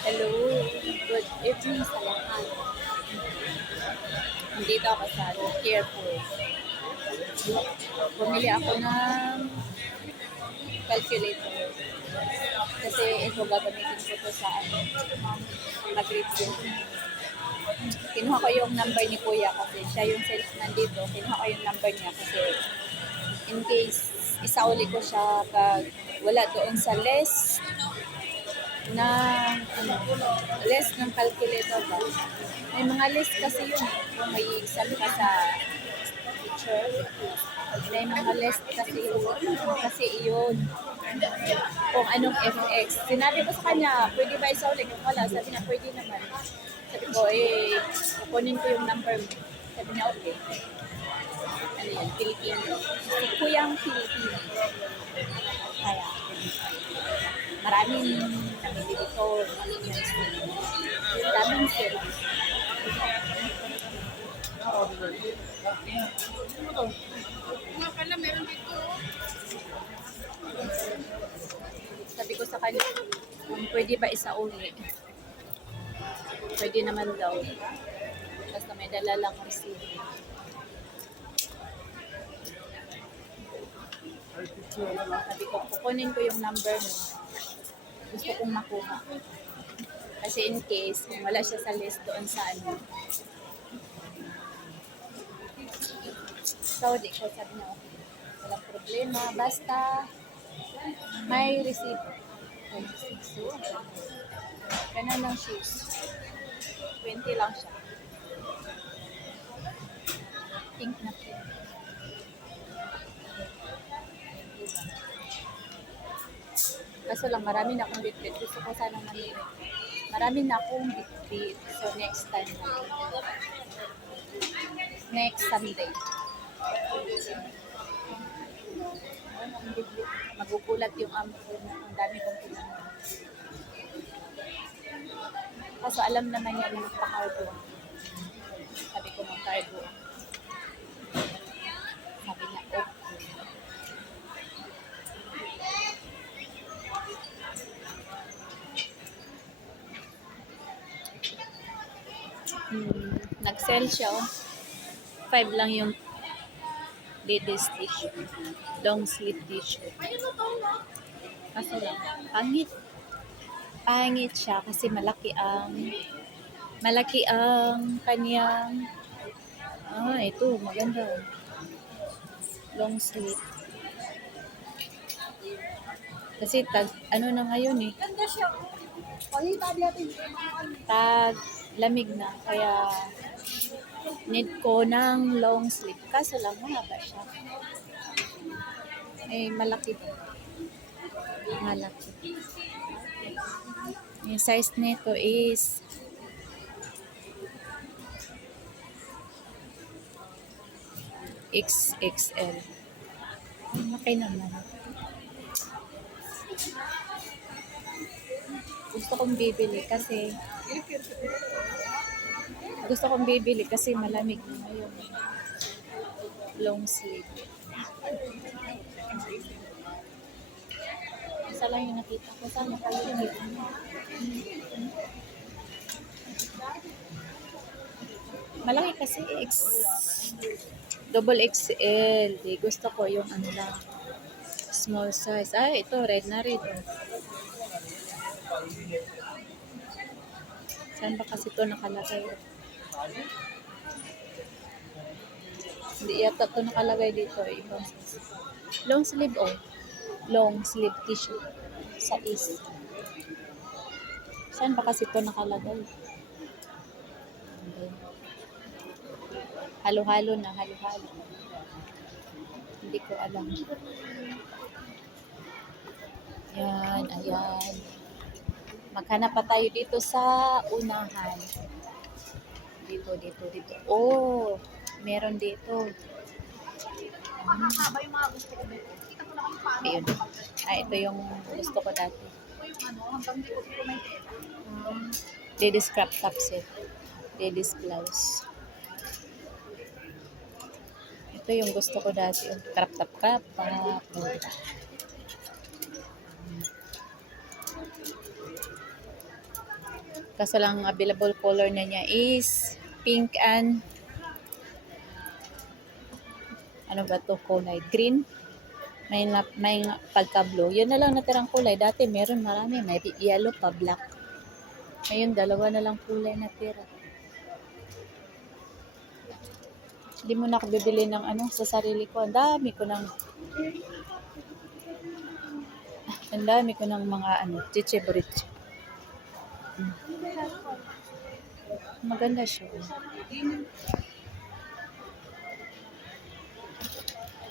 Hello, good evening sa lahat. Nandito ako sa Carrefour. Bumili ako ng calculator. Kasi ito gagamitin ko to sa mag-review. Kinuha ko yung number ni Kuya kasi siya yung salesman dito. Kinuha ko yung number niya kasi in case isauli ko siya pag wala doon sa list ng list ng calculator ba? May mga list kasi yun eh. Kung may exam ka sa teacher, may mga list kasi yun. Kung anong FX. Sinabi ko sa kanya, pwede ba isauli? Kung wala, sabi niya, pwede naman. Sabi ko, kukunin ko yung number mo. Sabi niya, okay. Ano yan, Filipino. Si Kuyang Filipino. Kaya, maraming namili dito. Daming service. Sabi ko sa kanya, kung pwede ba isauli? Pwede naman daw. Basta may dala lang receipt. Sabi ko, kukunin ko yung number mo. Gusto kong makuha. Kasi in case, kung wala siya sa list doon sa ano. So, di ko sabi niya, okay. Walang problema. Basta, may receipt. Ganun lang shoes. 20 lang siya. Pink na pink. Kaso lang, marami na akong bitbit. Gusto ko sanang mamili. Marami na akong bitbit. So, next time. Next Sunday. Magugulat yung amo ko na ang dami kong pinanong. Kaso alam naman niya na magpa-cargo. Sabi ko mag-cargo. Sabi niya, okay. Nag-sell siya. 5 lang yung ladies t-shirt. Long sleeve t-shirt. Kaso lang, pangit. Pangit siya kasi malaki ang kanyang ito, maganda. Long sleeve. Kasi ano na ngayon eh. Ganda siya. Pakita natin. Tag lamig na kaya need ko ng long sleeve. Kaso lang mahaba siya. Malaki. Malaki. Yung size nito is XXL. Malaki naman. Gusto kong bibili kasi malamig na ngayon. Long sleeve. Isa lang yung nakita ko. Sana kayo dito. Malaki kasi double XL. Gusto ko yung ano lang. Small size. Ito. Red na red. Saan ba kasi ito nakalagay? Hindi yata ito nakalagay dito. Ibang long sleeve long sleeve t-shirt sa is. Saan ba kasi ito nakalagay? Halo-halo na, halo-halo. Hindi ko alam. Yan, ayan. Maghanap pa tayo dito sa unahan. Dito. Meron dito. Mahaba yung mga gusto ko dito. Kita ko na kung paano. Ayun. Ito yung gusto ko dati. Ito yung hanggang dito ko may tela. Ladies crop top set. Ladies blouse. Ito yung gusto ko dati. Crop top. Kaso lang available color na niya is pink and ano ba to kulay? Green. May pagka-blue. Yun na lang natirang kulay. Dati meron marami. May yellow pa, black. Ngayon, dalawa na lang kulay natira. Hindi mo na ako bibili ng ano sa sarili ko. Ang dami ko ng mga chiche bridge. Maganda siya.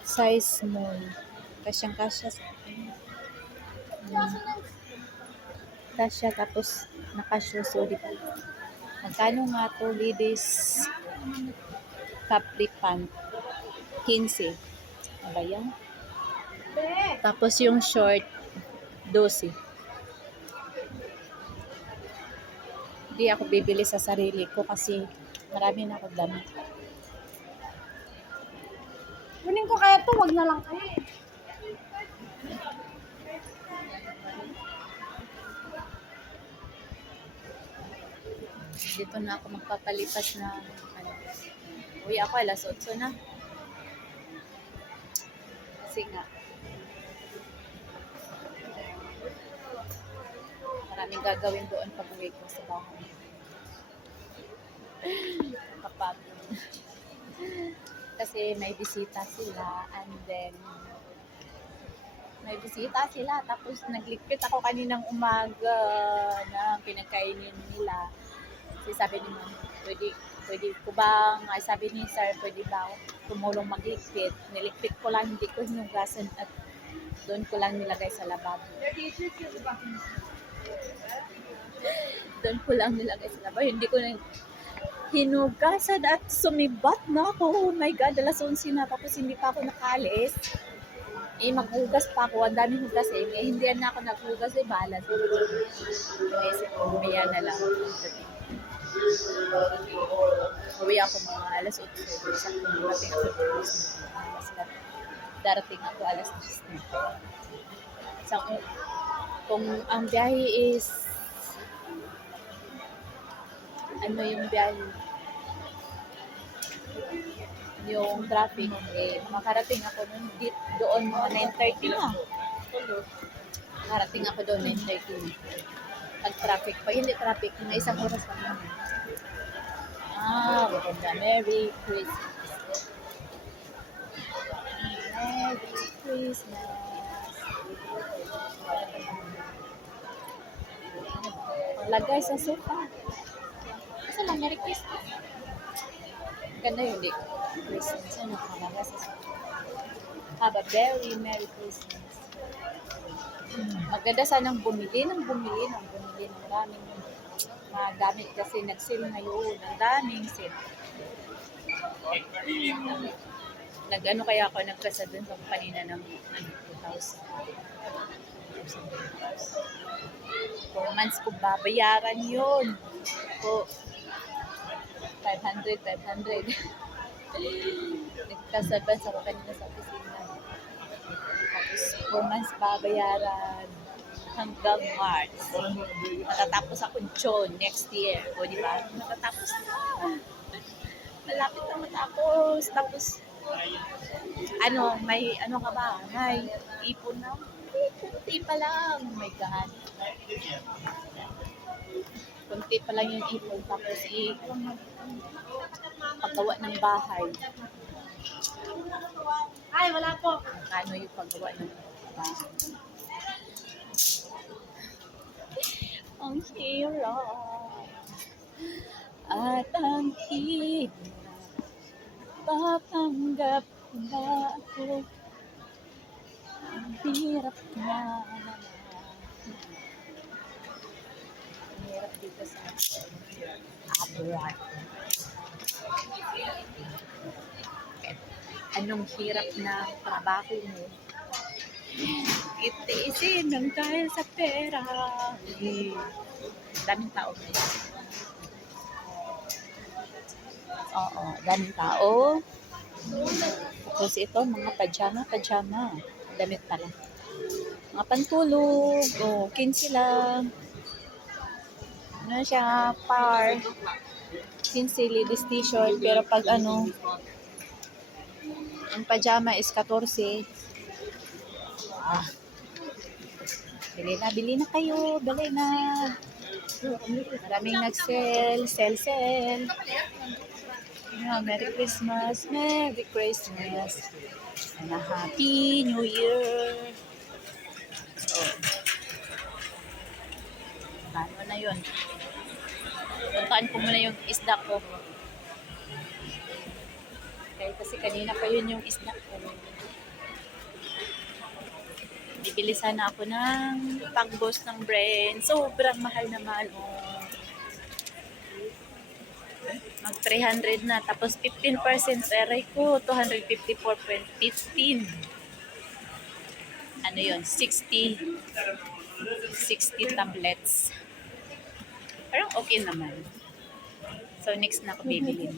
Size small. Kasyang-kasya sa akin. Kasya tapos nakasyoso, di ba? Magkano nga to, ladies? Capri pant. 15. Ano ba yan? Tapos yung short, 12. Hindi ako bibili sa sarili ko kasi marami na ako damit. Kunin ko kaya to, wag na lang kayo eh. Dito na ako magpapalipas na uwi ako alas 8 na. Kasi nga maraming gagawin doon pag uwi ko sa bahay. Kapag kasi may bisita sila and then tapos nagligpit ako kaninang umaga na pinagkainin nila. Kasi sabi ni ma'am, pwede ko bang, sabi ni sir, pwede ba tumulong magligpit? Niligpit ko lang, hindi ko hinugasan at doon ko lang nilagay sa lababo. Doon ko lang nilagay sa lababo. Hindi ko na hinugasan at sumibat na ako. Oh my God, alas 11 na tapos hindi pa ako nakalis. Maghugas pa ako. Ang daming hugas eh. Hindi na ako naghugas eh. Bahala. Naisip ko, maya na lang. Uwi ako mga alas 8. Darating ako alas 10. Kung ang biyahe is ano yung biyahe? Yung traffic, makarating ako doon mga 9:30 na. Makarating ako doon 9:30 na. Pag traffic pa, hindi traffic, mga isang oras pa naman. Maganda. Merry Christmas. Merry Christmas. Lagay sa sofa. Kasi lang, Merry Christmas. Ganda yun, di. Christmas. Ano ka, lagay sa sofa. Have a very Merry Christmas. Maganda sanang bumili ng maraming mga gamit kasi nag-sale ngayon. Ang daming sale. Nag-ano kaya ako nagkasa dun sa kanina ng 2,000. 4 months ko babayaran yun. So, 500. Nagkasabas ako kanina sa opisina. Tapos 4 months babayaran hanggang March. Matatapos ako June next year. O, di ba? Matatapos na. Malapit na matapos. Tapos, may ka ba? May ipon na. Kunti pa lang. Oh my God. Kunti pa lang yung ipon. Tapos, paggawa ng bahay. Ay, wala po. Ano yung paggawa ng bahay. Ang hirap at ang hirap papanggap na ako ang hirap na ang hirap dito sa abroad. Anong hirap na trabaho mo? Itiisin ng dahil sa pera. Daming tao. Oo, daming tao. Tapos ito, mga pajama. Damit pala. Mga pantulog. 15 lang. Ano siya, par. 15 ladies t-shirt, pero pag ano, ang pajama is 14. Bili na kayo, bili na. Maraming nag-sell, sell. Yeah, Merry Christmas, Merry Christmas. And a Happy New Year. So, ano na yun? Puntaan ko muna yung isda ko. Okay, kasi kanina pa yun yung isda ko. Bibili sana ako ng pangbos ng brand. Sobrang mahal na mahal. Oh. Mag 300 na. Tapos 15% eray ko. 254.15. Ano yun? 60 tablets. Parang okay naman. So, next na ako bibili.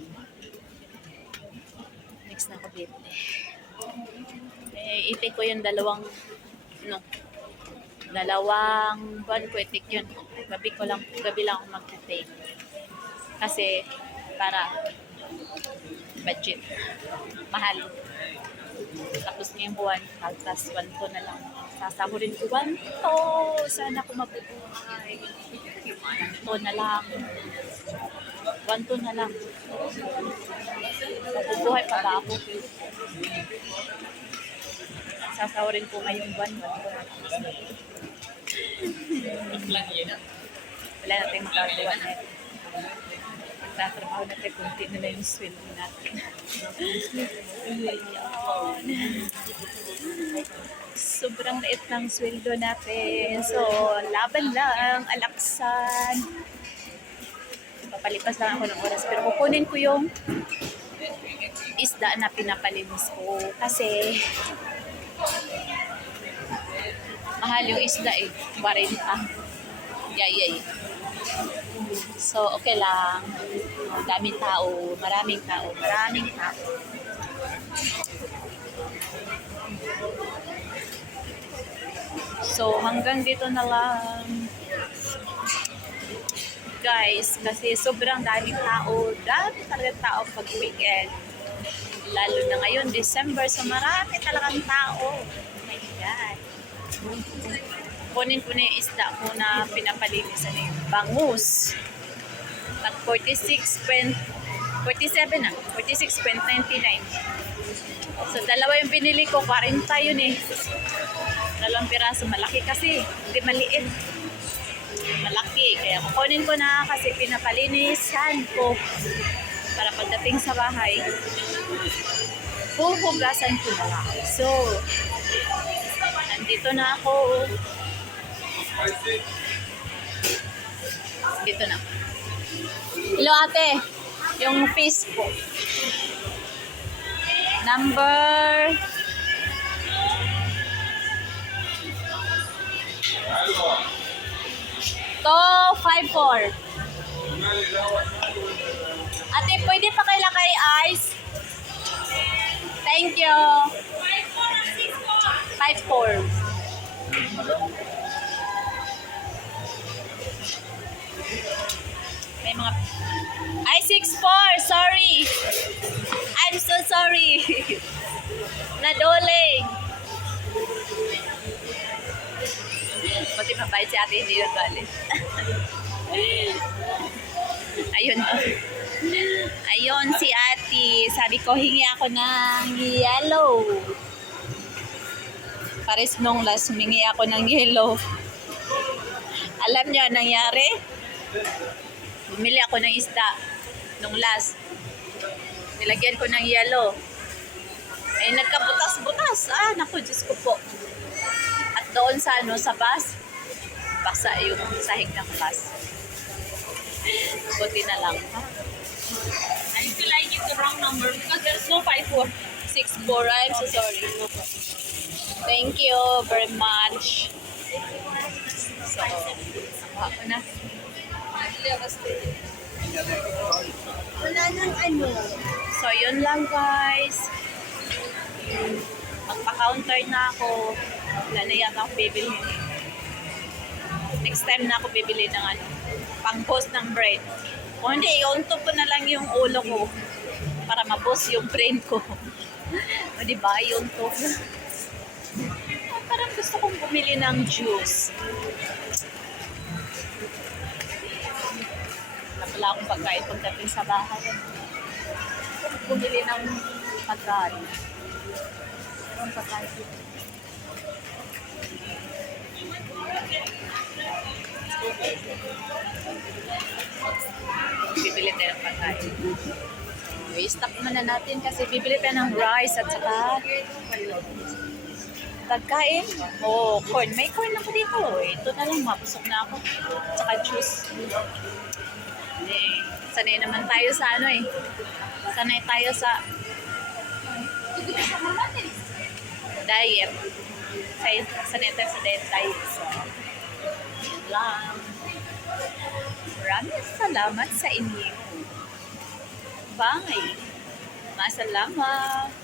Ite ko yung dalawang buwan ko itik yun. Gabi lang ako mag-take. Kasi, para budget. Mahal. Tapos ngayong buwan, kaltas 1 ko na lang. Sasahurin ko 1 to. Sana ako mabubuhay. 1 to na lang. 1 to na lang. Mabubuhay pa ba ako? Sasahurin ko ngayong buwan. 1 to na lang. Wala natin magagawa na ito. Magtatrabaho natin, kunti na lang yung sweldo natin. Sobrang liit ng sweldo natin. So, laban lang, alaksan. Papalipas lang ako ng oras. Pero kukunin ko yung isda na pinapalinis ko. Kasi, mahal yung isda eh. 40. Yay. So, okay lang. Maraming tao. So, hanggang dito na lang. Guys, kasi sobrang daming tao. Dami talagang tao pag weekend. Lalo na ngayon, December. So, marami talagang tao. Oh my God. Kunin ko na yung isda ko na pinapalinis. Ano yung bangus. At 47 na. 46.99. So, dalawa yung binili ko. 40 yun eh. 2 piraso. Malaki kasi. Hindi maliit. Malaki. Kaya kukunin ko na kasi pinapalinisan ko. Para pagdating sa bahay, huhugasan ko na lang. So, nandito na ako. Dito na. Hello ate. Yung fish po. Number 254. Ate, pwede pa kaila kay ice? Thank you. 54. May mga... Ay, 64! Sorry! I'm so sorry! Nadoling! Pati mabait si ate, hindi nagalit. Ayun. Ayun si ate. Sabi ko, hingi ako ng yellow. Pares nung last, humingi ako ng yellow. Alam niyo ang nangyari? Bumili ako ng isda nung last. Nilagyan ko ng yellow. Ay, nagkabutas-butas. Naku, Diyos ko po. At doon sa sa bus, basa yung sahig ng bus. Buti na lang. I feel I give the wrong number because there's no 54. 64, I'm so sorry. Thank you very much. So, ako na. Wala nang ano. So, yun lang guys. Magpa-counter na ako. Wala na yata akong bibili. Next time na ako bibili ng pang-post ng brain. Kung hindi, iunto ko na lang yung ulo ko para ma-post yung brain ko. O diba, iunto ko. Parang gusto kong bumili ng juice. Wala pala akong pagkain pagdating sa bahay. Bumili ng pagkain. Ang pagkain. Bibili tayo ng pagkain. I-stock muna natin kasi bibili tayo ng rice at saka pagkain. Oh, corn. May corn ako dito. Ito na lang, mabusog na ako. At saka juice. Sanay naman tayo sa ano eh. Sanay tayo sa diet. Sanay tayo sa diet. So, yun lang. Maraming salamat sa inyo. Bye! Masalamat!